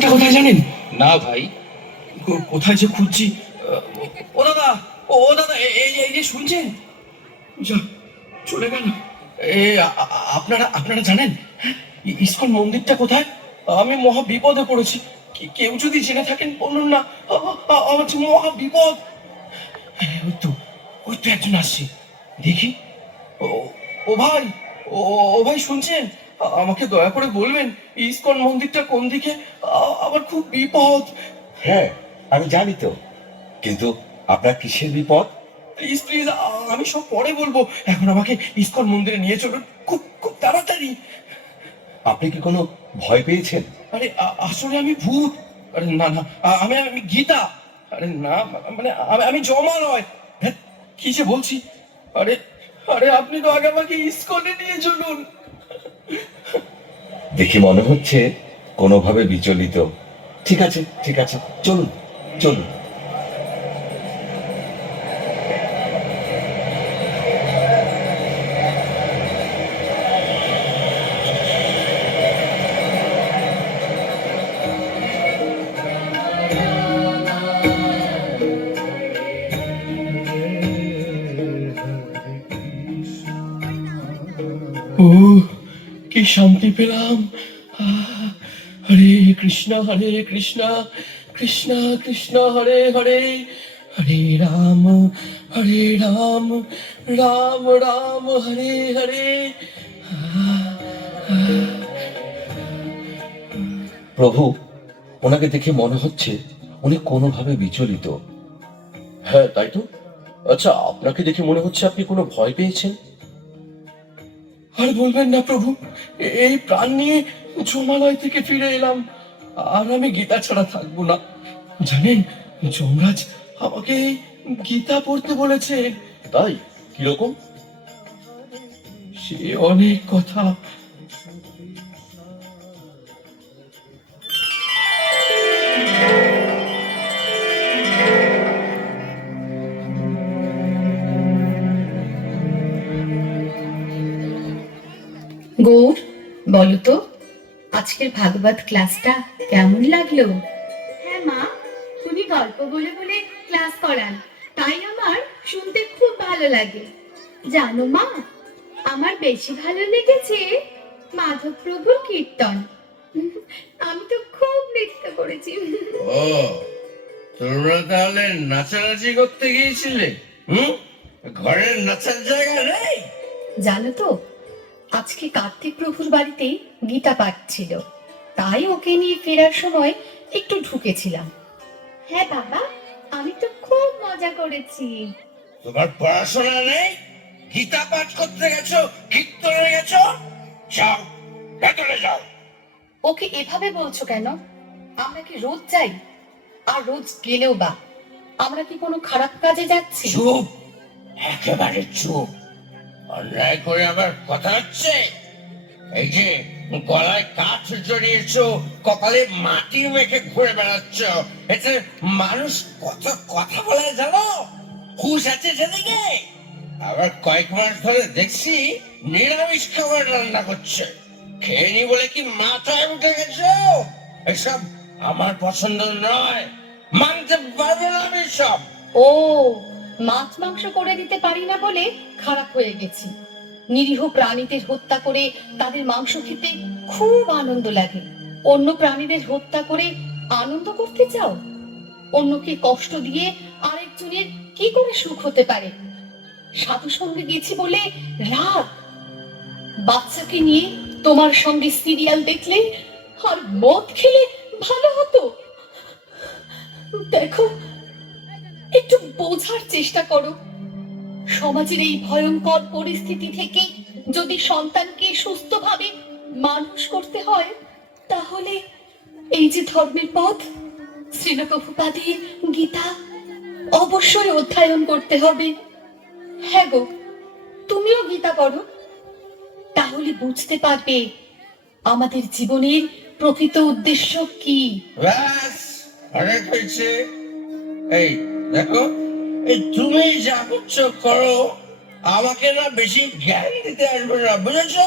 মন্দিরটা কোথায় জানেন? না ভাই। কোথায় যে খুঁজছি। ও দাদা, ও দাদা, এই যে শুনছেন? যা, চলে গেল। আপনারা আপনারা জানেন, হ্যাঁ, ইসকন মন্দিরটা কোথায়? আমি মহা বিপদে পড়েছি। কেউ যদি জেনে থাকেন বলুন না। আমার যে মহা বিপদ। হ্যাঁ, ওই তো একজন আসছে, দেখি। ও ও ভাই, ও ও ভাই শুনছেন? আমাকে দয়া করে বলবেন ইসকন মন্দিরটা কোন দিকে? আমার খুব বিপদ। হ্যাঁ, আমি জানি তো, কিন্তু আপনার কিসের বিপদ? প্লিজ প্লিজ, আমি সব পরে বলবো। এখন আমাকে ইসকন মন্দিরে নিয়ে চলুন, খুব খুব তাড়াতাড়ি। আপনি কি কোনো ভয় পেয়েছেন? আরে আসলে আমি ভূত। আরে না না, আমি আমি গীতা। আরে না, মানে আমি জমা নয়। হ্যাঁ, কি যে বলছি। আরে আরে আপনি তো আগে আমাকে ইসকনে নিয়ে চলুন। দেখি মনে হচ্ছে কোনোভাবে বিচলিত। ঠিক আছে, ঠিক আছে, চলুন চলুন। ও, কি শান্তি পেলাম। আহ, হরে কৃষ্ণ কৃষ্ণ কৃষ্ণ হরে হরে, হরে রাম রাম রাম হরে হরে। প্রভু, ওনাকে দেখে মনে হচ্ছে উনি কোনোভাবে বিচলিত। হ্যাঁ, তাই তো। আচ্ছা, আপনাকে দেখে মনে হচ্ছে আপনি কোনো ভয় পেয়েছেন। আর বলবেন না প্রভু, এই প্রাণ নিয়ে জমালয় থেকে ফিরে এলাম, আর আমি গীতা ছাড়া থাকবো না। জানেন, যমরাজ আমাকে এই গীতা পড়তে বলেছে। তাই? কিরকম? সে অনেক কথা। গৌর, বলো তো, আজকের ভাগবত ক্লাসটা কেমন লাগলো? হ্যাঁ মা, তুমি গল্প বলে বলে ক্লাস করান, তাই আমার শুনতে খুব ভালো লাগে। জানো মা, আমার বেশি ভালো লেগেছে মাধব প্রভুর কীর্তন। আমি তো খুব নৃত্য করেছি। ও, তোমরা তাহলে নাচানাচি করতে গিয়েছিলে? হুম, ঘরের নাচার জায়গা নেই? জানো তো, আজকে কার্তিক প্রভুর বাড়িতে গীতা পাঠ ছিল, তাই ওকে নিয়ে ফেরার সময় একটু ঢুকেছিলাম। হ্যাঁ বাবা, আমি তো খুব মজা করেছি। তোমার পড়াশোনা নেই? গীতা পাঠ করতে গেছো, কীর্তনে গেছো? যাও, ভেতরে যাও। ওকে এভাবে বলছো কেন? আমরা কি রোজ যাই? আর রোজ গেলেও বা আমরা কি কোনো খারাপ কাজে যাচ্ছি? চুপ, একেবারে চুপ। অন্যায় করে আবার কথা হচ্ছে। এই যে গলায় কাঠ জড়িয়েছো, কপালে মাটি মেখে ঘুরে বেড়াচ্ছ, এতে মানুষ কত কথা বলে জানো? হুঁশ আছে সেদিকে? আবার কয়েক মাস ধরে দেখছি নিরামিষ খাবার রান্না করছে। খেয়ে নি বলে কি মাথায় উঠে গেছো? এসব আমার পছন্দ নয়, মানতে পারবো না আমি সব। ও, মাছ মাংস করে দিতে পারি না বলে খারাপ হয়ে গেছি। নিরীহ প্রাণীদের হত্যা করে তাদের মাংস খেতে খুব আনন্দ লাগে। অন্য প্রাণীদের হত্যা করে আনন্দ করতে চাও? অন্যকে কষ্ট দিয়ে আরেকজনের কি করে সুখ হতে পারে? সাধু সঙ্গে গেছি বলে রাগ? বাচ্চাকে নিয়ে তোমার সঙ্গে সিরিয়াল দেখলে আর মদ খেলে ভালো হতো? দেখো, একটু বোঝার চেষ্টা করো। সমাজের এই ভয়ঙ্কর পরিস্থিতি থেকে যদি সন্তানকে সুস্থভাবে মানুষ করতে হয়, তাহলে এই যে ধর্মের পথ, শ্রীল প্রভুপাদের গীতা অবশ্যই অধ্যয়ন করতে হবে। হ্যাঁ গো, তুমিও গীতা পড়ো, তাহলে বুঝতে পারবে আমাদের জীবনের প্রকৃত উদ্দেশ্য কি। ব্যাস, অনেক হয়েছে। এই দেখো, এই তুমি যা করছো করো, আমাকে না বেশি জ্ঞান দিতে আসবে না, বুঝেছো?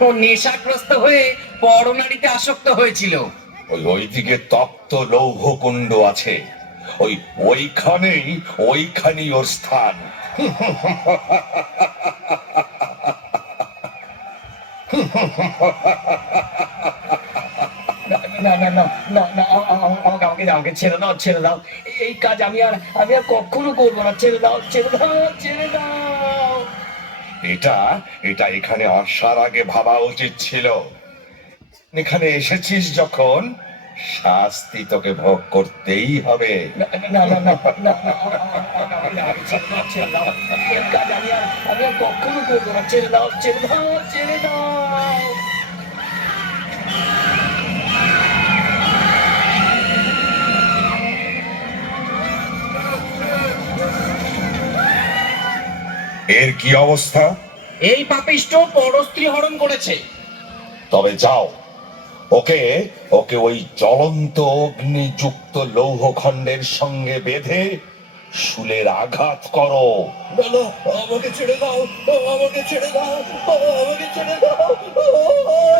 ও নেশাগ্রস্ত হয়ে পরনারীতে আসক্ত হয়েছিল। ওইদিকে তপ্ত লৌহ কুণ্ড আছে, ওইখানেই ওর স্থান। না না না না না আমাকে আমাকে আমাকে ছেড়ে দাও, ছেড়ে দাও। এই কাজ আমি আর কখনো করবো না। ছেড়ে দাও, ছেড়ে দাও, ছেড়ে দাও। এটা এটা এখানে আসার আগে ভাবা উচিত ছিল। এখানে এসেছিস যখন, শাস্তি তোকে ভোগ করতেই হবে। না না না না না না, আমাকে ছেড়ে দাও, ছেড়ে দাও। এই কাজ আমি আর কখনো করবো না। ছেড়ে দাও, ছেড়ে দাও, ছেড়ে দাও। এর কি অবস্থা? এই পাপিষ্ঠ পরস্ত্রী হরণ করেছে। তবে যাও, ওকে ওকে ওই জ্বলন্ত অগ্নিযুক্ত লৌহখণ্ডের সঙ্গে বেঁধে শুলের আঘাত করো। আমাকে ছেড়ে দাও, আমাকে ছেড়ে দাও, আমাকে ছেড়ে দাও,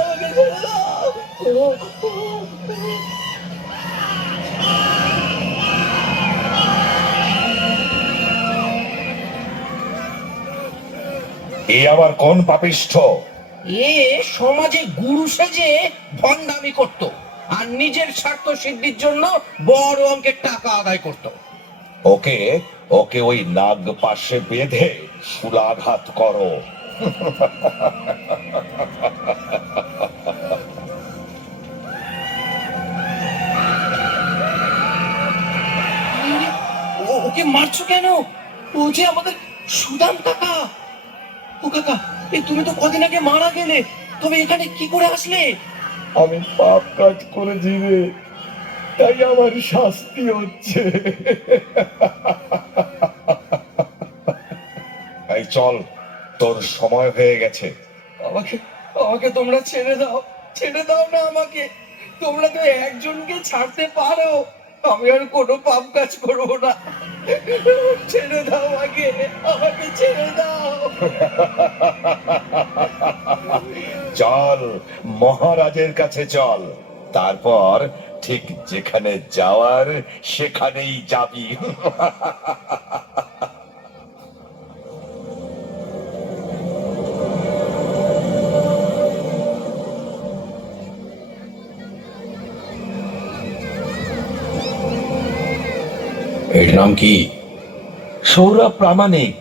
আমাকে ছেড়ে দাও। এ আবার কোন পাপিষ্ঠ? এ সমাজে গুরু সেজে ভণ্ডামি করত আর নিজের স্বার্থ সিদ্ধির জন্য বড় অঙ্কের টাকা আদায় করত। ওকে ওকে ওই নাগ পাশে বেঁধে শুলাঘাত করো। ওকে মারছো কেন? ও যে আমাদের সুদাম কাকা। ও কাকা, তুমি তো কদিন আগে মারা গেলে, তবে এখানে কি করে আসলে? আমি পাপ কাজ করেছি রে, তাই আমার শাস্তি হচ্ছে। এই চল, তোর সময় হয়ে গেছে। আমাকে আমাকে তোমরা ছেড়ে দাও, ছেড়ে দাও না আমাকে। তোমরা তো একজনকে ছাড়তে পারো, আমি আর কোনো পাপ কাজ করবো না। ছেড়ে দাও আমাকে, আমাকে ছেড়ে দাও। চল, মহারাজের কাছে চল, তারপর ঠিক যেখানে যাওয়ার সেখানেই যাবি। এর নাম কি? সৌরভ প্রামাণিক।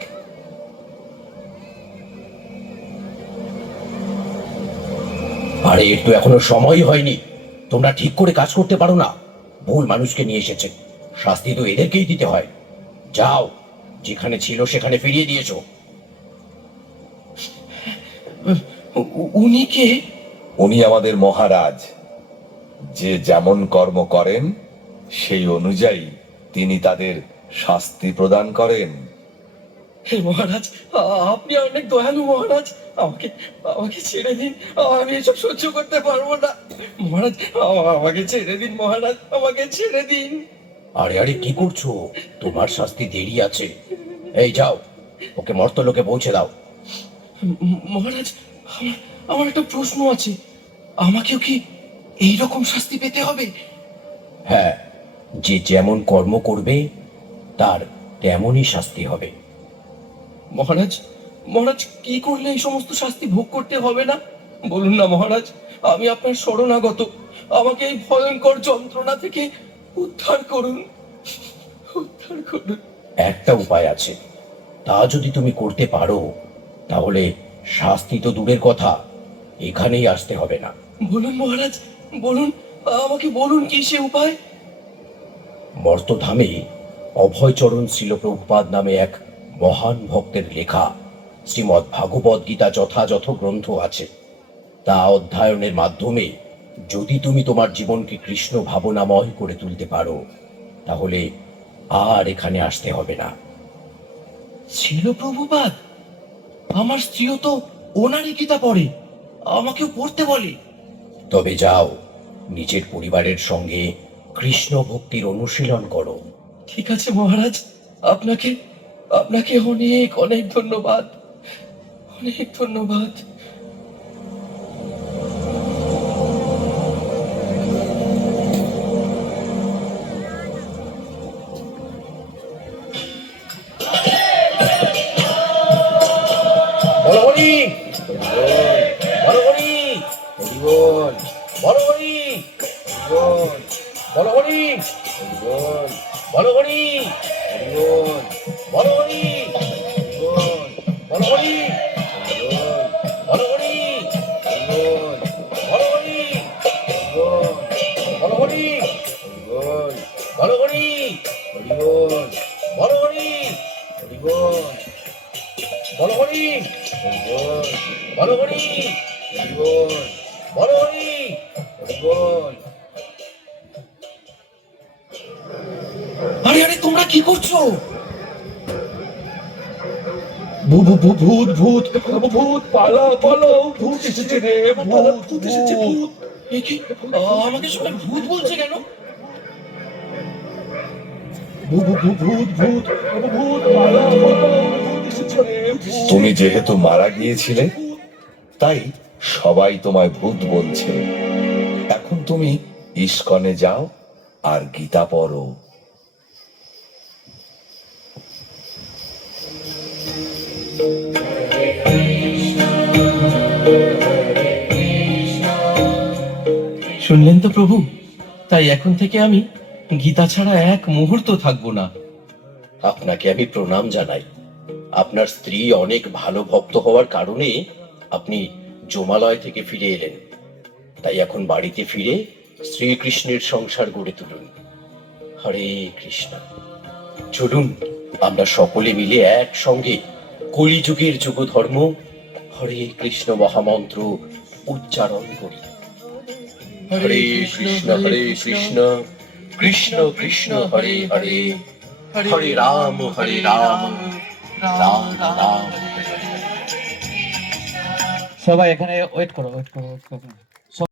আরে এর তো এখনো সময় হয়নি। তোমরা ঠিক করে কাজ করতে পারো না। ভুল মানুষকে নিয়ে এসেছে, শাস্তি তো এদেরকেই দিতে হয়। যাও, যেখানে ছিল সেখানে ফিরিয়ে দিয়েছো। উনি কে? উনি আমাদের মহারাজ। যে যেমন কর্ম করেন সেই অনুযায়ী তিনি তাদের শাস্তি প্রদান করেন। হে মহারাজ, আপনি অনেক দয়ালু মহারাজ। আমাকে আমাকে ছেড়ে দিন, আমি এসব সহ্য করতে পারবো না মহারাজ। আমাকে ছেড়ে দিন মহারাজ, আমাকে ছেড়ে দিন। আরে আরে কি করছো? তোমার শাস্তি দেরি আছে। এই যাও, ওকে মর্তলোকে পৌঁছে দাও। মহারাজ, আমার একটা প্রশ্ন আছে। আমাকেও কি এইরকম শাস্তি পেতে হবে? হ্যাঁ, যে যেমন কর্ম করবে তার তেমনই শাস্তি হবে। মহারাজ, মহারাজ কি করলে এই সমস্ত শাস্তি ভোগ করতে হবে না? বলুন না মহারাজ, আমি আপনার শরণাগত। আমাকে এই ভয়ঙ্কর যন্ত্রণা থেকে উদ্ধার করুন, উদ্ধার করুন। একটা উপায় আছে, তা যদি তুমি করতে পারো তাহলে শাস্তি তো দূরের কথা, এখানেই আসতে হবে না। বলুন মহারাজ, বলুন, আমাকে বলুন কি সে উপায়? মর্তধামে অভয়চরণ শ্রীল প্রভুপাদ নামে এক মহান ভক্তের লেখা শ্রীমদ্ ভাগবত গীতা যথাযথ গ্রন্থ আছে। তা অধ্যয়নের মাধ্যমে যদি তুমি তোমার জীবনকে কৃষ্ণ ভাবনাময় করে তুলতে পারো তাহলে আর এখানে আসতে হবে না। ছিল প্রভুপাদ, আমার স্ত্রীও তো ওনারই গীতা পড়ে, আমাকেও পড়তে বলে। তবে যাও, নিজের পরিবারের সঙ্গে কৃষ্ণ ভক্তির অনুশীলন করো। ঠিক আছে মহারাজ, আপনাকে আপনাকে অনেক অনেক ধন্যবাদ, অনেক ধন্যবাদ। বল বলো হরি বল বলো হরি বল বলো হরি বল বলো হরি বল বলো হরি বলো হরি বল বলো হরি বল বলো হরি বল বলো হরি বল বলো হরি বল বলো হরি বল বলো হরি বল বলো হরি বল। আরে আরে তোমরা কি করছো? ভূত ভূত ভূত ভূত পালাও পালাও ভূত এসেছে রে ভূত এসেছে ভূত। এ কি? আমাকে সবাই ভূত বলছে কেন? ভূত ভূত ভূত ভূত ভূত পালাও পালাও ভূত এসেছে রে ভূত। তুমি যেহেতু মারা গিয়েছিলে তাই সবাই তোমায় ভূত বলছে। এখন তুমি ইস্কনে যাও আর গীতা পড়ো। শুনলেন তো প্রভু, তাই এখন থেকে আমি গীতা ছাড়া এক মুহূর্ত থাকবো না। আপনাকে আমি প্রণাম জানাই। আপনার স্ত্রী অনেক ভালো ভক্ত হওয়ার কারণে আপনি জমালয় থেকে ফিরে এলেন। তাই এখন বাড়িতে ফিরে শ্রীকৃষ্ণের সংসার গড়ে তুলুন। হরে কৃষ্ণ। চলুন আমরা সকলে মিলে একসঙ্গে কলিযুগের যুগ ধর্ম হরে কৃষ্ণ মহামন্ত্র উচ্চারণ করি। হরে কৃষ্ণ কৃষ্ণ কৃষ্ণ হরে হরে, হরে রাম রাম রাম। সবাই এখানে ওয়েট করো, ওয়েট করো, ওয়েট করো।